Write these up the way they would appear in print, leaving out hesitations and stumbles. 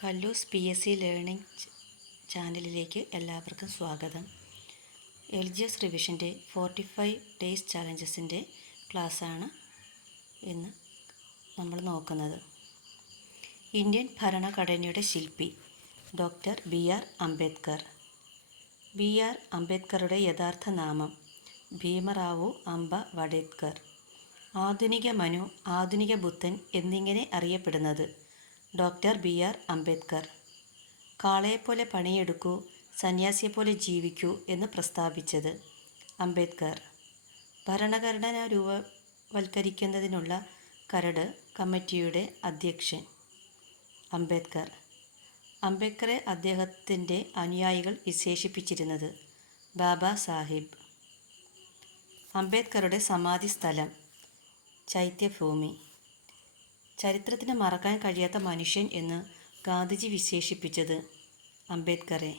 കല്ലൂസ് PSC learning ചാനലിലേക്ക് എല്ലാവർക്കും സ്വാഗതം. LGS റിവിഷൻ്റെ 45 ഡേയ്സ് ചാലഞ്ചസിൻ്റെ ക്ലാസ്സാണ് ഇന്ന് നമ്മൾ നോക്കുന്നത്. ഇന്ത്യൻ ഭരണഘടനയുടെ ശില്പി ഡോക്ടർ BR അംബേദ്കർ. BR അംബേദ്കറുടെ യഥാർത്ഥ നാമം ഭീമറാവു അംബ വഡേദ്കർ. ആധുനിക മനു, ആധുനിക ബുദ്ധൻ എന്നിങ്ങനെ അറിയപ്പെടുന്നത് ഡോക്ടർ BR അംബേദ്കർ. കാളയെപ്പോലെ പണിയെടുക്കൂ, സന്യാസിയെപ്പോലെ ജീവിക്കൂ എന്ന് പ്രസ്താവിച്ചത് അംബേദ്കർ. ഭരണഘടന രൂപവൽക്കരിക്കുന്നതിനുള്ള കരട് കമ്മിറ്റിയുടെ അധ്യക്ഷൻ അംബേദ്കർ. അംബേദ്കറെ അദ്ദേഹത്തിൻ്റെ അനുയായികൾ വിശേഷിപ്പിച്ചിരുന്നത് ബാബാ സാഹിബ്. അംബേദ്കറുടെ സമാധി സ്ഥലം ചൈത്യഭൂമി. ചരിത്രത്തിന് മറക്കാൻ കഴിയാത്ത മനുഷ്യൻ എന്ന് ഗാന്ധിജി വിശേഷിപ്പിച്ചത് അംബേദ്കറെ.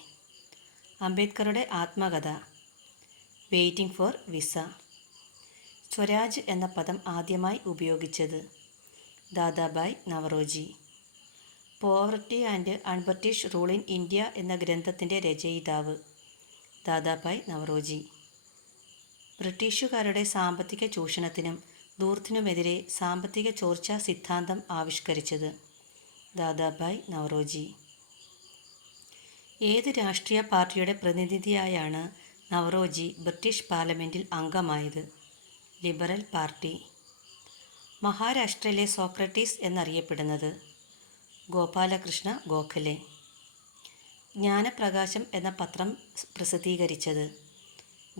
അംബേദ്കറുടെ ആത്മകഥ വെയിറ്റിംഗ് ഫോർ വിസ. സ്വരാജ് എന്ന പദം ആദ്യമായി ഉപയോഗിച്ചത് Dadabhai Naoroji. Poverty and un-British rule in India എന്ന ഗ്രന്ഥത്തിൻ്റെ രചയിതാവ് ദാദാഭായ് നവറോജി. ബ്രിട്ടീഷുകാരുടെ സാമ്പത്തിക ചൂഷണത്തിനും ധൂർത്തിനുമെതിരെ സാമ്പത്തിക ചോർച്ചാ സിദ്ധാന്തം ആവിഷ്കരിച്ചത് ദാദാഭായ് നവറോജി. ഏത് രാഷ്ട്രീയ പാർട്ടിയുടെ പ്രതിനിധിയായാണ് നവറോജി ബ്രിട്ടീഷ് പാർലമെൻറ്റിൽ അംഗമായത്? Liberal party. മഹാരാഷ്ട്രയിലെ സോക്രട്ടീസ് എന്നറിയപ്പെടുന്നത് ഗോപാലകൃഷ്ണ ഗോഖലെ. ജ്ഞാനപ്രകാശം എന്ന പത്രം പ്രസിദ്ധീകരിച്ചത്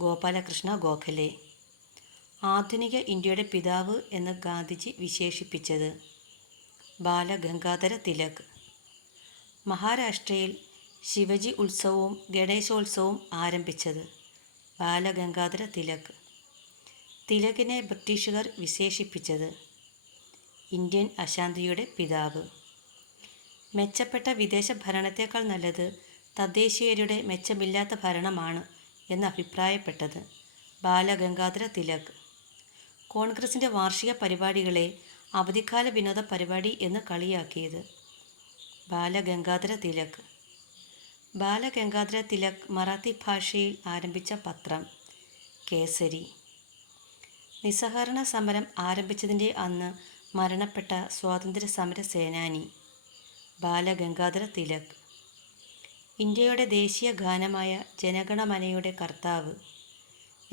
ഗോപാലകൃഷ്ണ ഗോഖലെ. ആധുനിക ഇന്ത്യയുടെ പിതാവ് എന്ന് ഗാന്ധിജി വിശേഷിപ്പിച്ചത് ബാലഗംഗാധര തിലക്. മഹാരാഷ്ട്രയിൽ ശിവജി ഉത്സവവും ഗണേശോത്സവവും ആരംഭിച്ചത് ബാലഗംഗാധര തിലക്. തിലകിനെ ബ്രിട്ടീഷുകാർ വിശേഷിപ്പിച്ചത് ഇന്ത്യൻ അശാന്തിയുടെ പിതാവ്. മെച്ചപ്പെട്ട വിദേശ ഭരണത്തേക്കാൾ നല്ലത് തദ്ദേശീയരുടെ മെച്ചമില്ലാത്ത ഭരണമാണ് എന്ന് അഭിപ്രായപ്പെട്ടത് ബാലഗംഗാധര തിലക്. കോൺഗ്രസിൻ്റെ വാർഷിക പരിപാടികളെ അവധിക്കാല വിനോദ പരിപാടി എന്ന് കളിയാക്കിയത് ബാലഗംഗാധര തിലക്. ബാലഗംഗാധര തിലക് മറാത്തി ഭാഷയിൽ ആരംഭിച്ച പത്രം കേസരി. നിസ്സഹകരണ സമരം ആരംഭിച്ചതിൻ്റെ അന്ന് മരണപ്പെട്ട സ്വാതന്ത്ര്യ സമര സേനാനി ബാലഗംഗാധര തിലക്. ഇന്ത്യയുടെ ദേശീയ ഗാനമായ ജനഗണമനയുടെ കർത്താവ്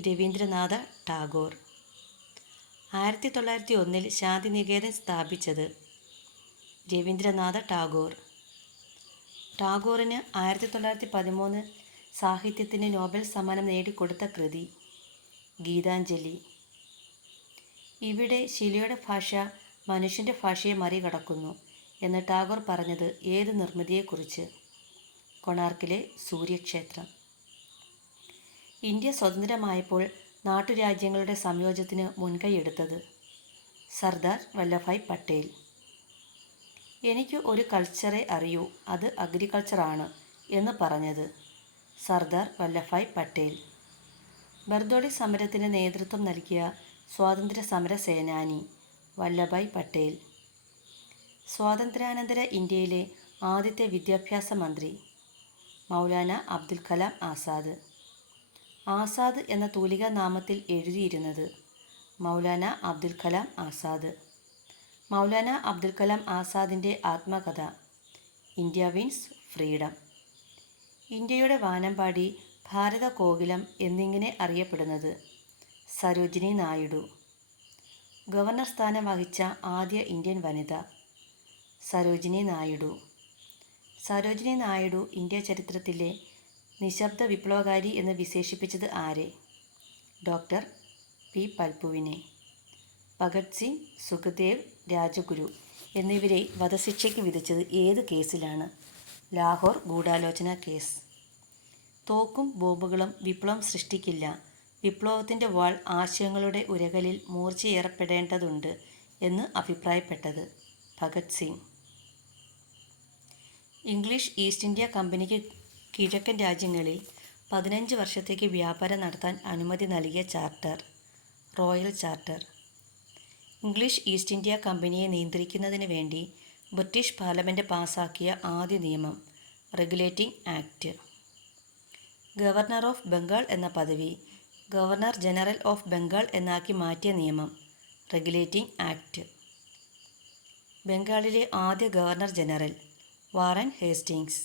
രവീന്ദ്രനാഥ ടാഗോർ. 1901 ശാന്തിനികേതൻ സ്ഥാപിച്ചത് രവീന്ദ്രനാഥ ടാഗോർ. ടാഗോറിന് 1913 സാഹിത്യത്തിന് നോബൽ സമ്മാനം നേടിക്കൊടുത്ത കൃതി ഗീതാഞ്ജലി. ഇവിടെ ശിലയുടെ ഭാഷ മനുഷ്യൻ്റെ ഭാഷയെ മറികടക്കുന്നു എന്ന് ടാഗോർ പറഞ്ഞത് ഏത് നിർമ്മിതിയെക്കുറിച്ച്? കൊണാർക്കിലെ സൂര്യക്ഷേത്രം. ഇന്ത്യ സ്വതന്ത്രമായപ്പോൾ നാട്ടുരാജ്യങ്ങളുടെ സംയോജനത്തിന് മുൻകൈയെടുത്തത് സർദാർ വല്ലഭായ് പട്ടേൽ. എനിക്ക് ഒരു കൾച്ചറെ അറിയൂ, അത് അഗ്രികൾച്ചറാണ് എന്ന് പറഞ്ഞത് സർദാർ വല്ലഭായ് പട്ടേൽ. ബർദോളി സമരത്തിന് നേതൃത്വം നൽകിയ സ്വാതന്ത്ര്യ സമര സേനാനി വല്ലഭായ് പട്ടേൽ. സ്വാതന്ത്ര്യാനന്തര ഇന്ത്യയിലെ ആദ്യത്തെ വിദ്യാഭ്യാസ മന്ത്രി മൗലാന അബ്ദുൽ കലാം ആസാദ്. ആസാദ് എന്ന തൂലികാ നാമത്തിൽ എഴുതിയിരുന്നത് മൗലാന അബ്ദുൽ കലാം ആസാദ്. മൗലാന അബ്ദുൽ കലാം ആസാദിൻ്റെ ആത്മകഥ ഇന്ത്യ വിൻസ് ഫ്രീഡം. ഇന്ത്യയുടെ വാനമ്പാടി, ഭാരത കോകിലം എന്നിങ്ങനെ അറിയപ്പെടുന്നത് സരോജിനി നായിഡു. ഗവർണർ സ്ഥാനം വഹിച്ച ആദ്യ ഇന്ത്യൻ വനിത സരോജിനി നായിഡു. സരോജിനി നായിഡു ഇന്ത്യ ചരിത്രത്തിലെ നിശബ്ദ വിപ്ലവകാരി എന്ന് വിശേഷിപ്പിച്ചത് ആരെ? ഡോക്ടർ പി പൽപുവിനെ. ഭഗത് സിംഗ്, സുഖദേവ്, രാജഗുരു എന്നിവരെ വധശിക്ഷയ്ക്ക് വിധിച്ചത് ഏത് കേസിലാണ്? ലാഹോർ ഗൂഢാലോചന കേസ്. തോക്കും ബോംബുകളും വിപ്ലവം സൃഷ്ടിക്കില്ല. വിപ്ലവത്തിൻ്റെ വാൾ ആശയങ്ങളുടെ ഉരകലിൽ മൂർച്ചയേറപ്പെടേണ്ടതുണ്ട് എന്ന് അഭിപ്രായപ്പെട്ടത് Bhagat Singh. English east India കമ്പനിക്ക് കിഴക്കൻ രാജ്യങ്ങളിൽ 15 വർഷത്തേക്ക് വ്യാപാരം നടത്താൻ അനുമതി നൽകിയ charter royal charter. English east India കമ്പനിയെ നിയന്ത്രിക്കുന്നതിന് വേണ്ടി ബ്രിട്ടീഷ് പാർലമെൻറ്റ് പാസാക്കിയ ആദ്യ നിയമം regulating act. Governor of Bengal എന്ന പദവി ഗവർണർ ജനറൽ ഓഫ് ബംഗാൾ എന്നാക്കി മാറ്റിയ നിയമം റെഗുലേറ്റിംഗ് ആക്ട്. ബംഗാളിലെ ആദ്യ governor general Warren Hastings.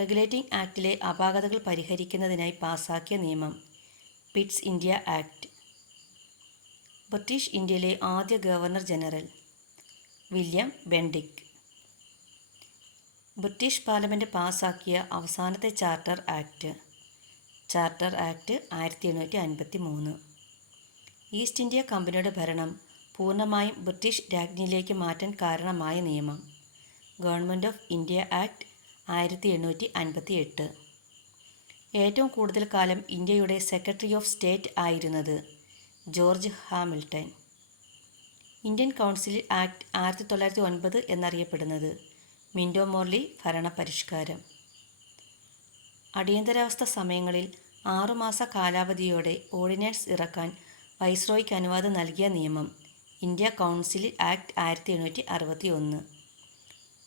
Regulating ആക്ടിലെ അപാകതകൾ പരിഹരിക്കുന്നതിനായി പാസാക്കിയ നിയമം പിറ്റ്സ് ഇന്ത്യ ആക്ട്. ബ്രിട്ടീഷ് ഇന്ത്യയിലെ ആദ്യ governor general William Bentinck. British parliament പാസാക്കിയ അവസാനത്തെ ചാർട്ടർ ആക്ട് 1853. ഈസ്റ്റ് ഇന്ത്യ കമ്പനിയുടെ ഭരണം പൂർണ്ണമായും ബ്രിട്ടീഷ് രാജ്ഞിയിലേക്ക് മാറ്റാൻ കാരണമായ നിയമം ഗവൺമെൻറ് ഓഫ് ഇന്ത്യ ആക്ട് 1858. ഏറ്റവും കൂടുതൽ കാലം ഇന്ത്യയുടെ സെക്രട്ടറി ഓഫ് സ്റ്റേറ്റ് ആയിരുന്നത് George Hamilton. Indian council act 1909 എന്നറിയപ്പെടുന്നത് മിൻറ്റോ മോർലി ഭരണ പരിഷ്കാരം. അടിയന്തരാവസ്ഥ സമയങ്ങളിൽ 6 മാസ കാലാവധിയോടെ ഓർഡിനൻസ് ഇറക്കാൻ വൈസ്രോയ്ക്ക് അനുവാദം നൽകിയ നിയമം India council act 1861.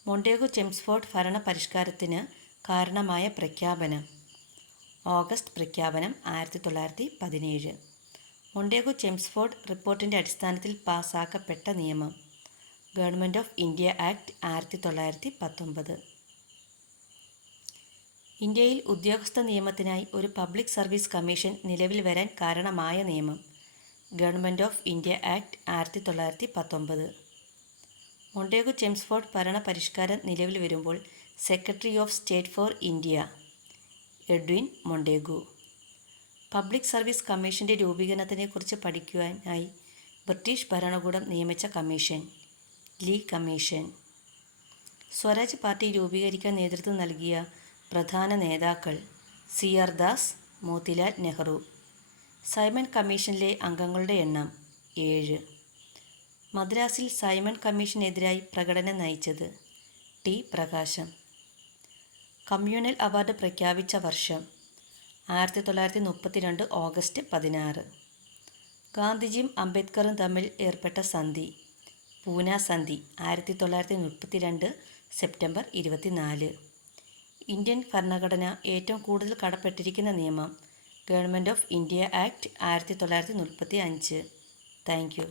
Montagu Chelmsford ഭരണ പരിഷ്കാരത്തിന് കാരണമായ പ്രഖ്യാപനം ഓഗസ്റ്റ് പ്രഖ്യാപനം 1917. മൊണ്ടേഗു ചെംസ്ഫോർഡ് റിപ്പോർട്ടിൻ്റെ അടിസ്ഥാനത്തിൽ പാസാക്കപ്പെട്ട നിയമം ഗവൺമെൻറ് ഓഫ് ഇന്ത്യ ആക്ട് 1919. ഇന്ത്യയിൽ ഉദ്യോഗസ്ഥ നിയമത്തിനായി ഒരു പബ്ലിക് സർവീസ് കമ്മീഷൻ നിലവിൽ വരാൻ കാരണമായ നിയമം government of India act 1919. Montagu Chelmsford ഭരണ പരിഷ്കാരം നിലവിൽ വരുമ്പോൾ secretary of state for India Edwin Montagu. Public service കമ്മീഷൻ്റെ രൂപീകരണത്തിനെക്കുറിച്ച് പഠിക്കുവാനായി ബ്രിട്ടീഷ് ഭരണകൂടം നിയമിച്ച commission Lee commission. Swaraj party രൂപീകരിക്കാൻ നേതൃത്വം നൽകിയ പ്രധാന നേതാക്കൾ CR ദാസ്, മോത്തിലാൽ നെഹ്റു. സൈമൺ കമ്മീഷനിലെ അംഗങ്ങളുടെ എണ്ണം 7. മദ്രാസിൽ സൈമൺ കമ്മീഷനെതിരായി പ്രകടനം നയിച്ചത് T. പ്രകാശം. കമ്മ്യൂണൽ അവാർഡ് പ്രഖ്യാപിച്ച വർഷം 1932 ഓഗസ്റ്റ് 16. ഗാന്ധിജിയും അംബേദ്കറും തമ്മിൽ ഏർപ്പെട്ട സന്ധി പൂന സന്ധി 1932 സെപ്റ്റംബർ 24. ഇന്ത്യൻ ഭരണഘടന ഏറ്റവും കൂടുതൽ കടപ്പെട്ടിരിക്കുന്ന നിയമം government of India act 1935. Thank you.